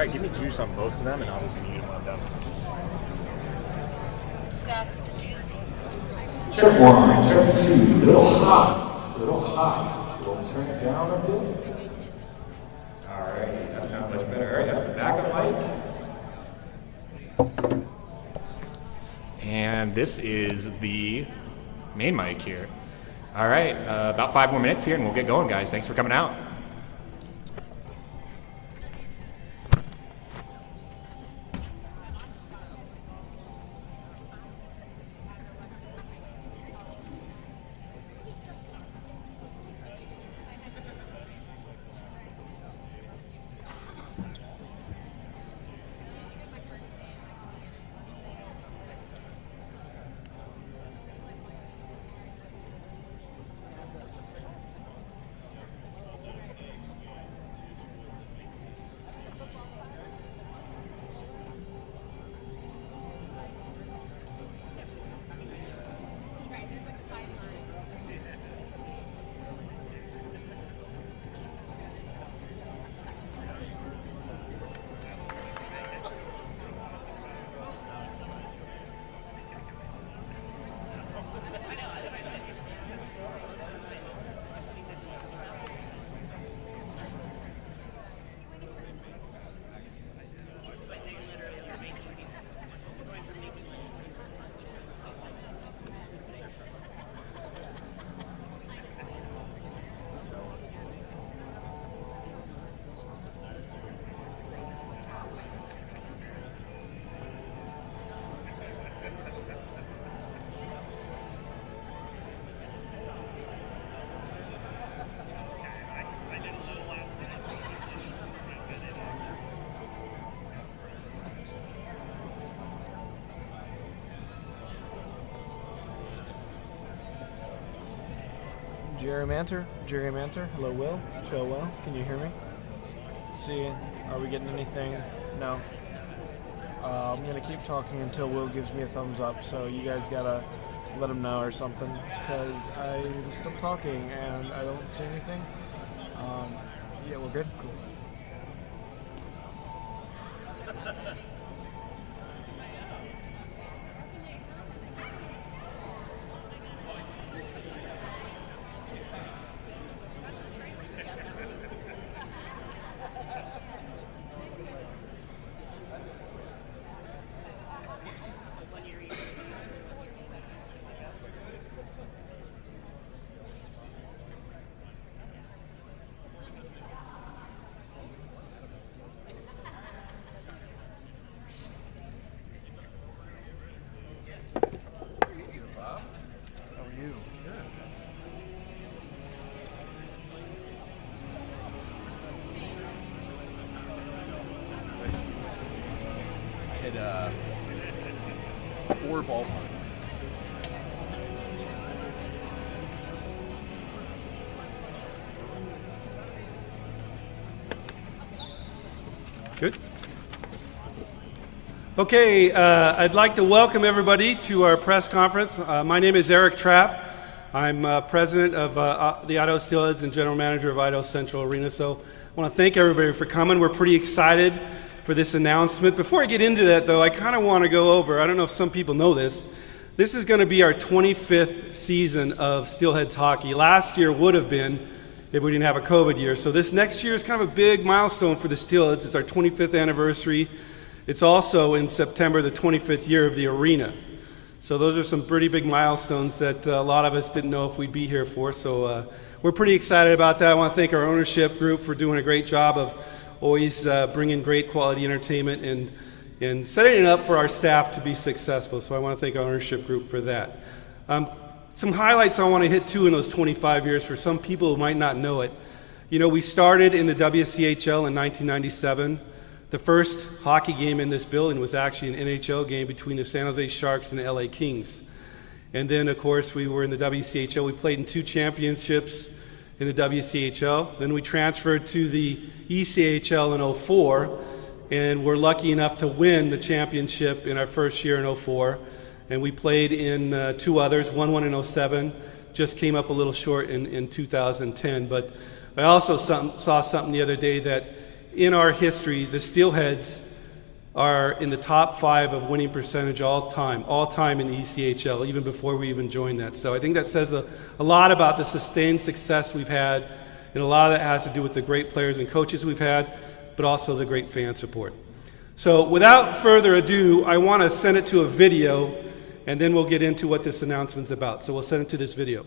right, give me juice on both of them, and I'll just mute them when I'm done. Check 1, check 2, little hot. We'll turn it down a bit. All right, that sounds much better. All right, that's the backup mic. And this is the main mic here. All right, about 5 more minutes here, and we'll get going, guys. Thanks for coming out. Jerry Manter, hello Will, Joe Will, can you hear me? Let's see, are we getting anything? No. I'm gonna keep talking until Will gives me a thumbs up, so you guys gotta let him know or something, because I'm still talking and I don't see anything. Yeah, we're good? Cool. Four ball. Good. Okay, I'd like to welcome everybody to our press conference. My name is Eric Trapp. I'm president of the Idaho Steelheads and general manager of Idaho Central Arena. So I want to thank everybody for coming. We're pretty excited for this announcement. Before I get into that, though, I kind of want to go over, I don't know if some people know this, this is going to be our 25th season of Steelheads hockey. Last year would have been if we didn't have a COVID year. So this next year is kind of a big milestone for the Steelheads. It's our 25th anniversary. It's also in September, the 25th year of the arena. So those are some pretty big milestones that a lot of us didn't know if we'd be here for. So we're pretty excited about that. I want to thank our ownership group for doing a great job of always bringing great quality entertainment and setting it up for our staff to be successful. So I want to thank our ownership group for that. Some highlights I want to hit too in those 25 years for some people who might not know it. You know, we started in the WCHL in 1997. The first hockey game in this building was actually an NHL game between the San Jose Sharks and the LA Kings. And then, of course, we were in the WCHL. We played in 2 championships in the WCHL. Then we transferred to the ECHL in 04, and we're lucky enough to win the championship in our first year in 04. And we played in 2 others, one in 07, just came up a little short in 2010. But I also saw something the other day that in our history, the Steelheads are in the top 5 of winning percentage all time in the ECHL, even before we even joined that. So I think that says a lot about the sustained success we've had, and a lot of that has to do with the great players and coaches we've had, but also the great fan support. So without further ado, I want to send it to a video, and then we'll get into what this announcement's about. So we'll send it to this video.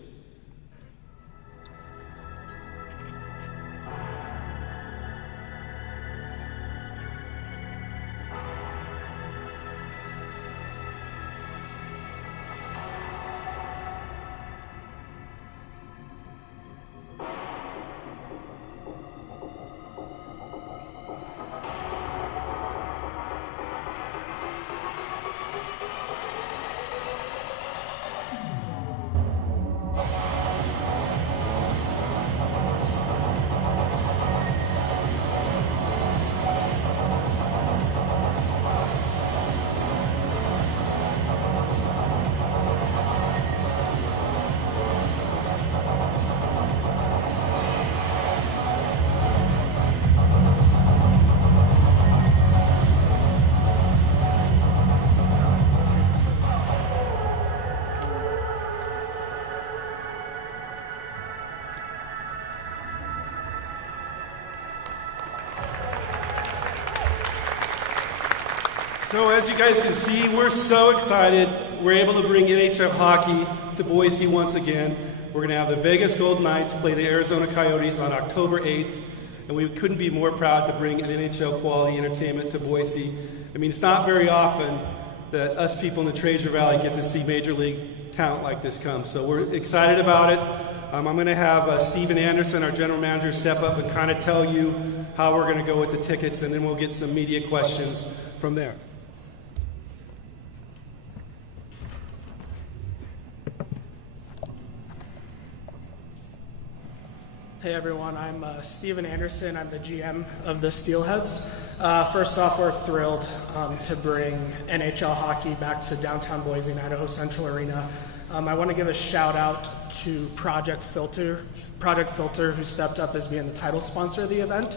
So as you guys can see, we're so excited. We're able to bring NHL hockey to Boise once again. We're going to have the Vegas Golden Knights play the Arizona Coyotes on October 8th, and we couldn't be more proud to bring an NHL quality entertainment to Boise. I mean, it's not very often that us people in the Treasure Valley get to see Major League talent like this come. So we're excited about it. I'm going to have Steven Anderson, our general manager, step up and kind of tell you how we're going to go with the tickets, and then we'll get some media questions from there. Hey everyone, I'm Steven Anderson. I'm the GM of the Steelheads. First off, we're thrilled to bring NHL hockey back to downtown Boise and Idaho Central Arena. I want to give a shout out to Project Filter, who stepped up as being the title sponsor of the event.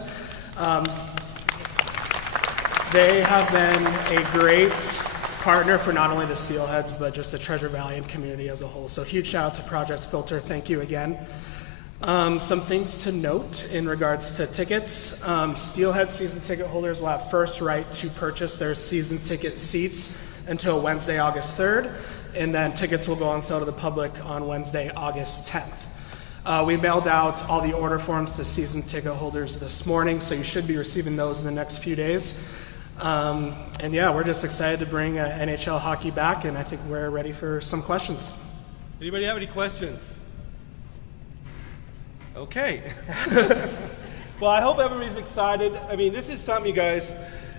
They have been a great partner for not only the Steelheads, but just the Treasure Valley and community as a whole. So huge shout out to Project Filter. Thank you again. Some things to note in regards to tickets. Steelhead season ticket holders will have first right to purchase their season ticket seats until Wednesday, August 3rd, and then tickets will go on sale to the public on Wednesday, August 10th. We mailed out all the order forms to season ticket holders this morning, so you should be receiving those in the next few days. And yeah, we're just excited to bring NHL hockey back, and I think we're ready for some questions. Anybody have any questions? Okay. Well, I hope everybody's excited. I mean, this is something, you guys,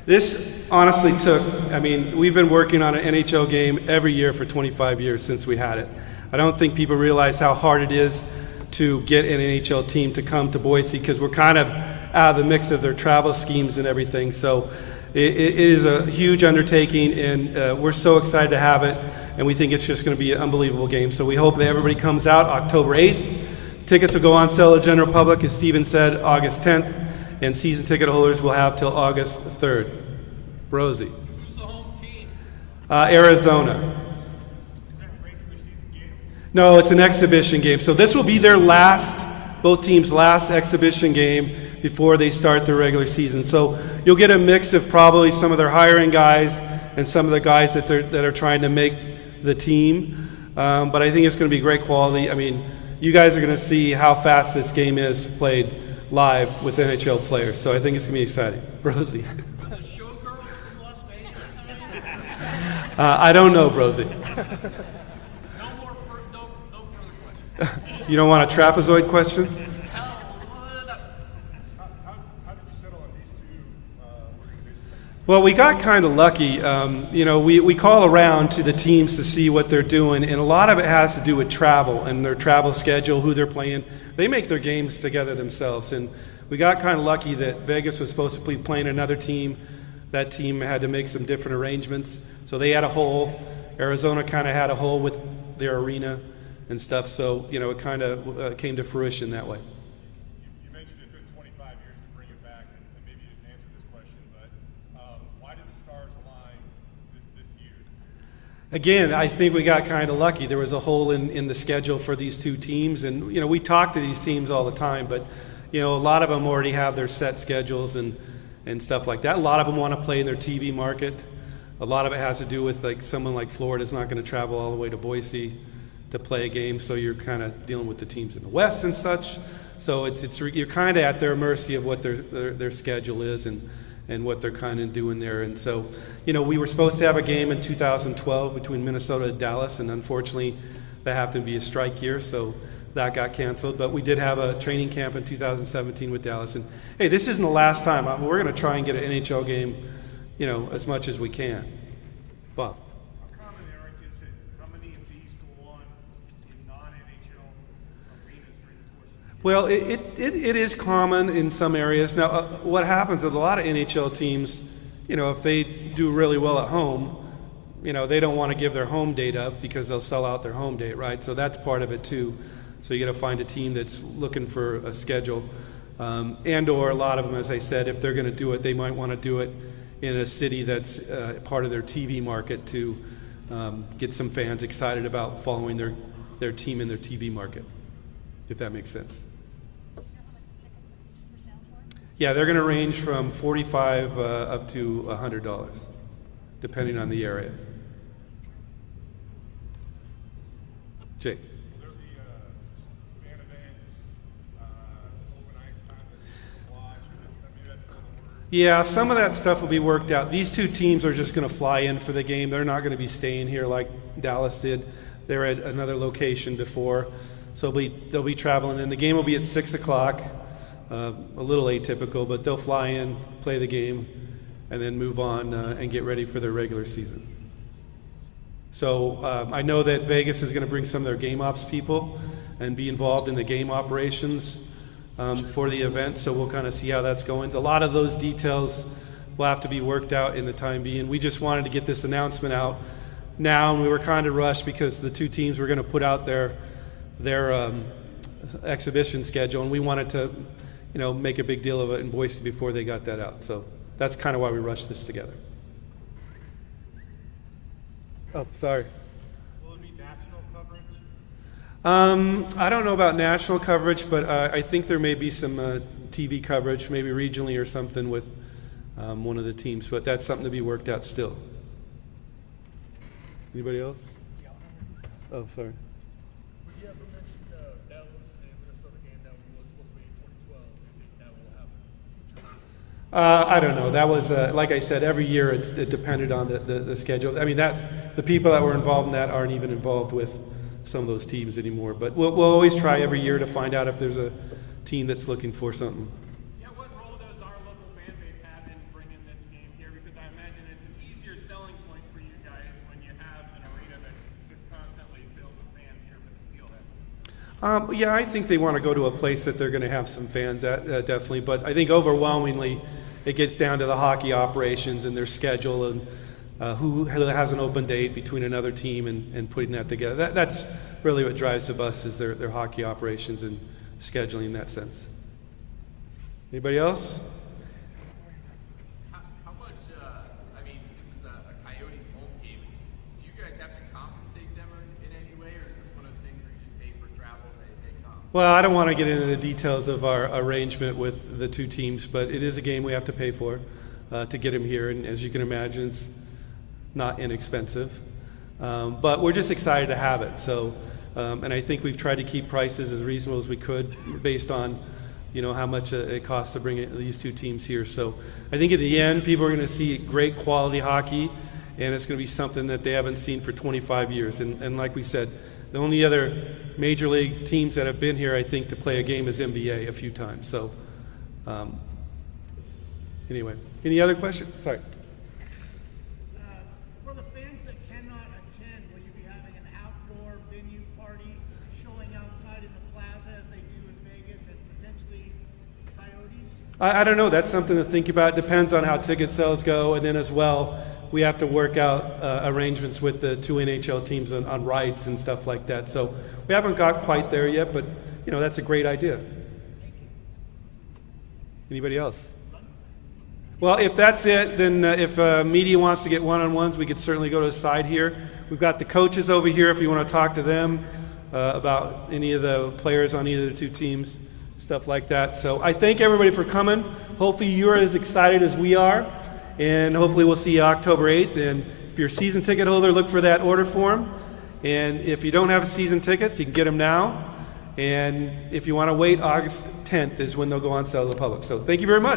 this honestly took, I mean, we've been working on an NHL game every year for 25 years since we had it. I don't think people realize how hard it is to get an NHL team to come to Boise, because we're kind of out of the mix of their travel schemes and everything. So it is a huge undertaking, and we're so excited to have it, and we think it's just going to be an unbelievable game. So we hope that everybody comes out October 8th. Tickets will go on sale to the general public, as Steven said, August 10th, and season ticket holders will have till August 3rd. Rosie. Who's the home team? Arizona. Is that a regular season game? No, it's an exhibition game. So this will be their both teams' last exhibition game before they start their regular season. So you'll get a mix of probably some of their hiring guys and some of the guys that are trying to make the team. But I think it's going to be great quality. I mean, you guys are going to see how fast this game is played live with NHL players. So I think it's going to be exciting. Rosie. Are the showgirls from Las Vegas coming? I don't know, Rosie. No further questions. You don't want a trapezoid question? Hell, what up? How did you settle on these two organizations? Well, we got kind of lucky. We call around to the teams to see what they're doing, and a lot of it has to do with travel and their travel schedule, who they're playing. They make their games together themselves, and we got kind of lucky that Vegas was supposed to be playing another team. That team had to make some different arrangements, so they had a hole. Arizona kind of had a hole with their arena and stuff, so it kind of came to fruition that way. You mentioned it took 25 years to bring it back, and maybe you just Again, I think we got kind of lucky. There was a hole in the schedule for these two teams, and we talk to these teams all the time, but a lot of them already have their set schedules and stuff like that. A lot of them want to play in their TV market. A lot of it has to do with like someone like Florida is not going to travel all the way to Boise to play a game, so you're kind of dealing with the teams in the West and such. So you're kind of at their mercy of what their schedule is and what they're kind of doing there. And so, we were supposed to have a game in 2012 between Minnesota and Dallas, and unfortunately, that happened to be a strike year, so that got canceled. But we did have a training camp in 2017 with Dallas. And hey, this isn't the last time. We're going to try and get an NHL game, as much as we can. Bob. How common, Eric, is it? How many of these go on in non-NHL arenas during the course of the Well, it is common in some areas. Now, what happens with a lot of NHL teams, if they do really well at home, they don't want to give their home date up because they'll sell out their home date, right? So that's part of it too. So you got to find a team that's looking for a schedule, and or a lot of them, as I said, if they're going to do it, they might want to do it in a city that's part of their TV market to get some fans excited about following their team in their TV market, if that makes sense. Yeah, they're going to range from $45 up to $100, depending on the area. Jake. Will there be fan events, open ice time that watch? Maybe that's another word. Yeah, some of that stuff will be worked out. These two teams are just going to fly in for the game. They're not going to be staying here like Dallas did. They're at another location before, so they'll be traveling in. The game will be at 6 o'clock, a little atypical, but they'll fly in, play the game, and then move on and get ready for their regular season. So I know that Vegas is going to bring some of their game ops people and be involved in the game operations for the event, so we'll kind of see how that's going. A lot of those details will have to be worked out in the time being. We just wanted to get this announcement out now, and we were kind of rushed because the two teams were going to put out their exhibition schedule, and we wanted to make a big deal of it in Boise before they got that out. So that's kind of why we rushed this together. Oh, sorry. Will it be national coverage? I don't know about national coverage, but I think there may be some TV coverage, maybe regionally or something with one of the teams, but that's something to be worked out still. Anybody else? Oh, sorry. Would you ever mention Dallas and Minnesota game that was supposed to be in 2012? Do you think that will happen? I don't know. That was, like I said, every year it depended on the schedule. I mean, the people that were involved in that aren't even involved with some of those teams anymore. But we'll always try every year to find out if there's a team that's looking for something. Yeah, what role does our local fan base have in bringing this game here? Because I imagine it's an easier selling point for you guys when you have an arena that is constantly filled with fans here for the Steelheads. Yeah, I think they want to go to a place that they're going to have some fans at, definitely. But I think overwhelmingly it gets down to the hockey operations and their schedule and who has an open date between another team and putting that together. That's really what drives the bus is their hockey operations and scheduling in that sense. Anybody else? How much, I mean, this is a Coyotes home game. Do you guys have to compensate them in any way, or is this one of the things where you just pay for travel and they come? Well, I don't want to get into the details of our arrangement with the two teams, but it is a game we have to pay for to get them here, and as you can imagine, it's not inexpensive. But we're just excited to have it. So, and I think we've tried to keep prices as reasonable as we could based on, how much it costs to bring these two teams here. So I think at the end, people are going to see great quality hockey, and it's going to be something that they haven't seen for 25 years. And like we said, the only other major league teams that have been here, I think, to play a game is NBA a few times. So anyway, any other questions? Sorry. For the fans that cannot attend, will you be having an outdoor venue party showing outside in the plaza as they do in Vegas and potentially Coyotes? I don't know. That's something to think about. It depends on how ticket sales go. And then as well, we have to work out arrangements with the two NHL teams on rights and stuff like that. So we haven't got quite there yet, but, that's a great idea. Anybody else? Well, if that's it, then if media wants to get one-on-ones, we could certainly go to the side here. We've got the coaches over here if you want to talk to them about any of the players on either of the two teams, stuff like that. So I thank everybody for coming. Hopefully you're as excited as we are, and hopefully we'll see you October 8th. And if you're a season ticket holder, look for that order form. And if you don't have season tickets, you can get them now. And if you want to wait, August 10th is when they'll go on sale to the public. So thank you very much.